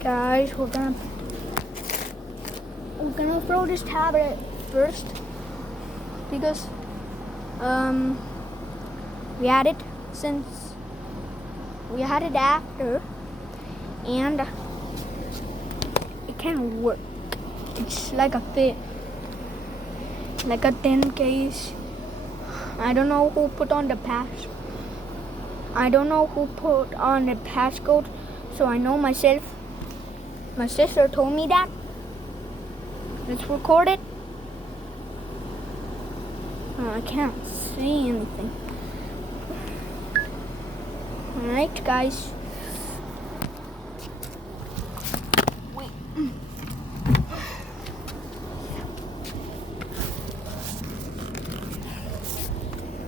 Guys, we're gonna throw this tablet first because we had it after and it can't work. It's like a 10 case. I don't know who put on the passcode, so I know myself. My sister told me that. Let's record it. Oh, I can't see anything. Alright, guys. Wait.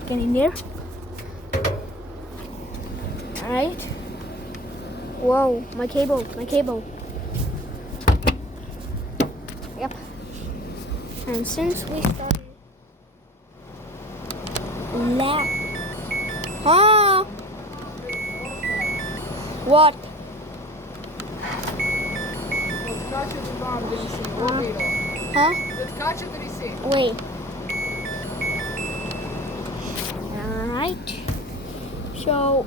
Get in there. Alright. Whoa, my cable. Yep. And since we started What? Wait. Alright. So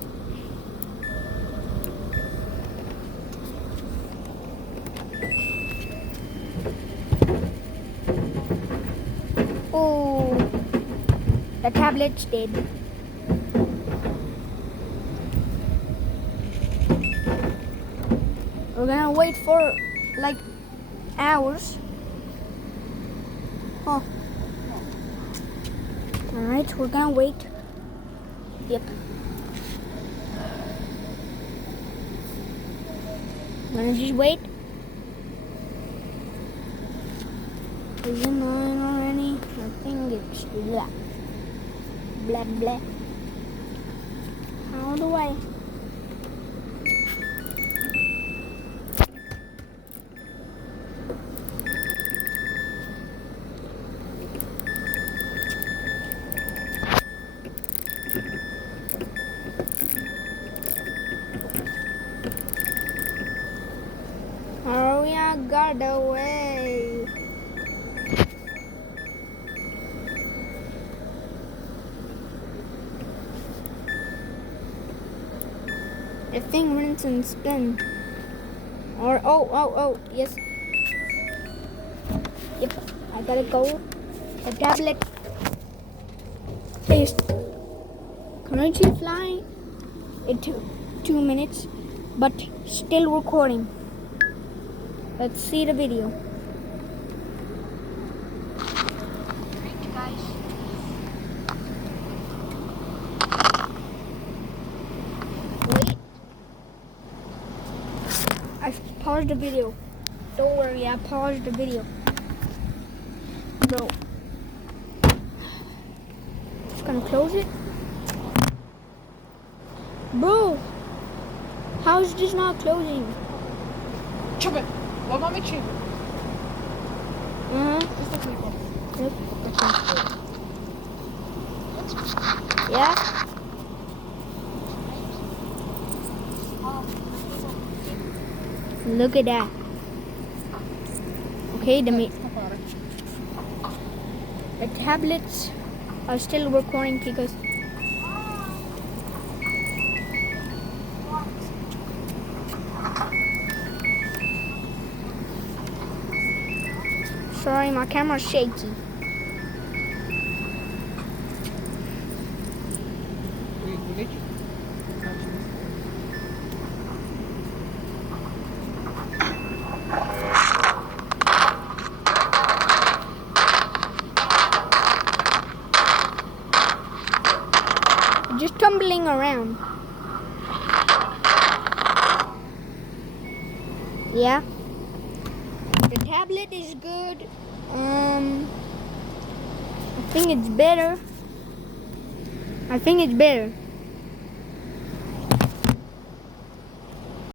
the tablet's dead. We're gonna wait for like hours. Oh. Alright, we're gonna wait. Yep. I'm gonna just wait. Is it 9 already? I think it's blah. Blah blah. How do I? Hurry, I got away. The thing runs and spin. Or oh yes. Yep, I gotta go. The tablet is currently flying in 2 minutes, but still recording. Let's see the video. Wait. I paused the video. Don't worry, I paused the video. Bro. Just gonna close it. Bro. How is this not closing? Chop it. What mommy chip? Yep. Yeah. Look at that. Okay, the tablets are still recording because sorry, my camera's shaky. Just tumbling around. Yeah. The tablet is good. I think it's better.